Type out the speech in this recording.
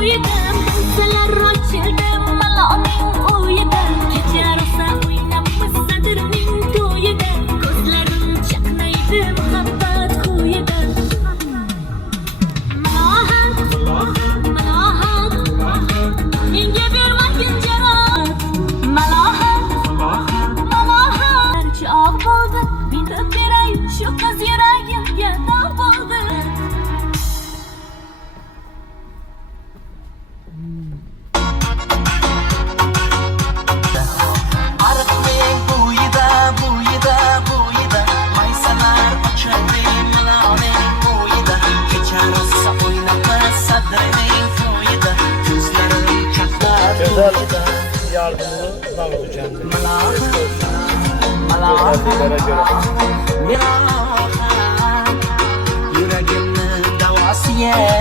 to'yida Bunsalar ochildi maloning o'yida Kecha rosa o'ynabmiz sadirning to'yida Ko'zlarim chaqnaydi muhabbat qo'yida Malohat, malohat Menga bermagin jarohat Malohat, malohat Chog' bo'ldi, men beray Shu qiz yuragimga dog' bo'ldi Ariqning bo'yida, bo'yida, bo'yida Maysalar ochildi maloning bo'yida Kecha rosa o'ynabmiz sadrining to'yida Ko'zlarim chaqnaydi Güzel yardımını uzak tutacağım. Yuragimni davosiye